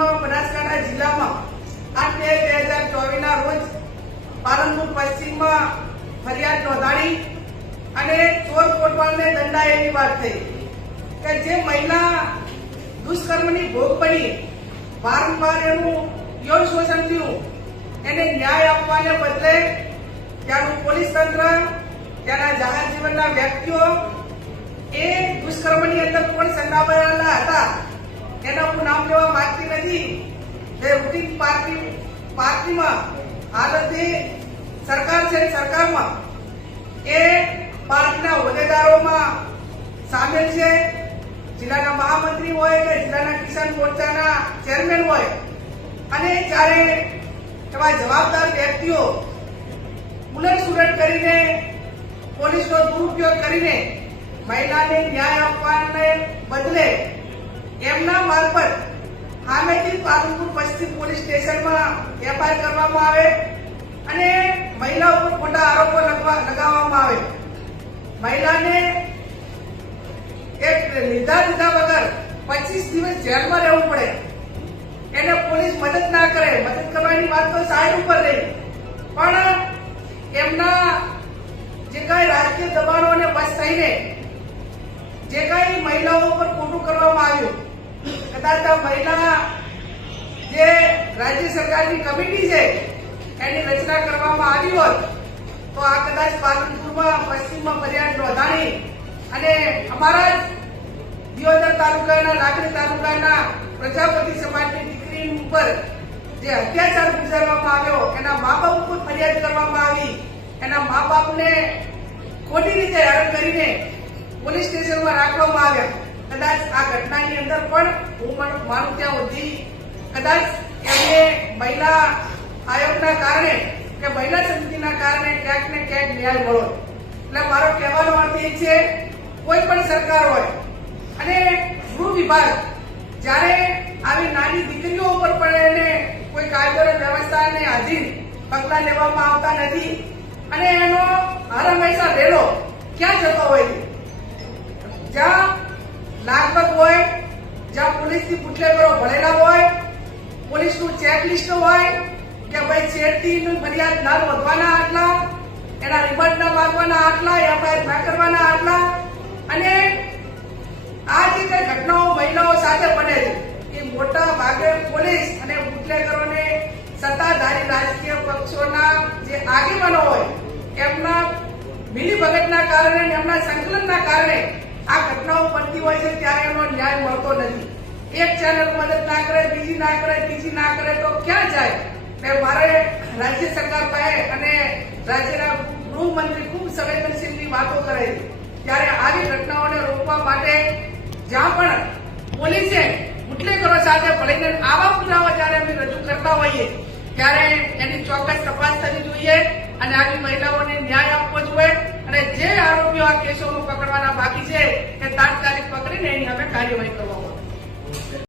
બનાસકાંઠા જિલ્લામાં આઠ બે બે હજાર ચોવીસના રોજ પાલનપુર પશ્ચિમમાં ફરિયાદ નોંધાણી અને ચોર કોટવાલને દંડાયેલી વાત થઈ કે જે મહિલા દુષ્કર્મની ભોગ બની, વારંવાર એનું યૌન શોષણ થયું, એને ન્યાય આપવાને બદલે ત્યાંનું પોલીસ તંત્ર, ત્યાંના જાહેર જીવનના વ્યક્તિઓ એ દુષ્કર્મની અંદર કોણ સંડાવાયેલા હતા. એ રૂટીન પાર્ટી, પાર્ટીમાં હાલતની સરકાર છે સરકારમાં એ પાર્ટીના હોદ્દેદારોમાં સામેલ છે. જિલ્લાના મહામંત્રી હોય કે જિલ્લાના કિસાન મોરચાના ચેરમેન હોય અને જ્યારે એવા જવાબદાર વ્યક્તિઓ ઉલટ સુલટ કરીને, પોલીસનો દુરુપયોગ કરીને મહિલાને ન્યાય આપવાને બદલે એમના મારફત સામેથી પાલનપુર પશ્ચિમ પોલીસ સ્ટેશનમાં એફઆઈઆર કરવામાં આવે અને મહિલા ઉપર ખોટા આરોપો લગવા- લગાવવામાં આવે. મહિલાને એક લીધા લીધા વગર પચીસ દિવસ જેલમાં રહેવું પડે. એને પોલીસ મદદ ના કરે. મદદ કરવાની વાત તો સાઈડ ઉપર રહી. પણ એમના જે કઈ રાજકીય દબાણો બસ થઈને જે કઈ મહિલાઓ ઉપર ખોટું કરવામાં આવ્યું કદાચ મહિલા જે રાજ્ય સરકારની કમિટી છે, એની રચના કરવામાં આવી હોત, તો આ કદાચ પાલનપુરમાં, પશ્ચિમમાં ફરિયાદ નોંધાણી અને અમારા જ દિયોદર તાલુકાના, લાકડી તાલુકાના પ્રજાપતિ સમાજની દીકરી ઉપર જે અત્યાચાર ગુજારવામાં આવ્યો, એના મા બાપ ઉપર ફરિયાદ કરવામાં આવી, એના મા બાપને ખોટી રીતે હેરાન કરીને પોલીસ સ્ટેશનમાં રાખવામાં આવ્યા. કદાચ આ ઘટનાની અંદર પણ હું પણ માનું ત્યાં સુધી કદાચ એમને મહિલા આયોગના કારણે કે મહિલા સમિતિના કારણે ક્યાંક ને ક્યાંક ન્યાય મળો એટલે મારો કહેવાનો અર્થ એ છે, કોઈ પણ સરકાર હોય અને ગૃહ વિભાગ જ્યારે આવી નાની દીકરીઓ ઉપર પણ એને કોઈ કાયદો વ્યવસ્થાને આધીન પગલાં લેવામાં આવતા નથી અને એનો હર હંમેશા રેલો ક્યાં જતો હોય? જ્યાં લાગવગ હોય, જ્યાં પોલીસથી બુટલેગરો ભણેલા હોય, પોલીસનું ચેકલિસ્ટ હોય કે ભાઈ છેડતીની ફરિયાદ દર વધવાના આટલા, એના રિમાન્ડ ના માંગવાના આટલા, એફઆઈઆર ના કરવાના આટલા, અને આ જે કઈ ઘટનાઓ મહિલાઓ સાથે બને છે, એ મોટા ભાગે પોલીસ અને બુટલેગરોને સત્તાધારી રાજકીય પક્ષોના જે આગેવાનો હોય, એમના મિલીભગતના કારણે એમના સંકલનના કારણે આ ઘટનાઓ બનતી હોય છે ત્યારે એનો ન્યાય મળતો નથી. એક ચેનલ મદદ ના કરે, બીજી ના કરે, ત્રીજી ના કરે, તો ક્યાં જાય? એટલે મારે રાજ્ય સરકાર પાસે અને રાજ્યના ગૃહમંત્રી ખૂબ સંવેદનશીલની વાતો કરે છે. ત્યારે આવી ઘટનાઓને રોકવા માટે જ્યાં પણ પોલીસે બુટલેગરો સાથે ભળીને આવા પુરાવા જયારે અમે રજૂ કરતા હોઈએ, ત્યારે એની ચોક્કસ તપાસ થવી જોઈએ અને આવી મહિલાઓને ન્યાય આપવો જોઈએ. અને જે આરોપીઓ આ કેસોમાં પકડવાના બાકી છે તે તાત્કાલિક પકડીને એની અમે કાર્યવાહી કરવા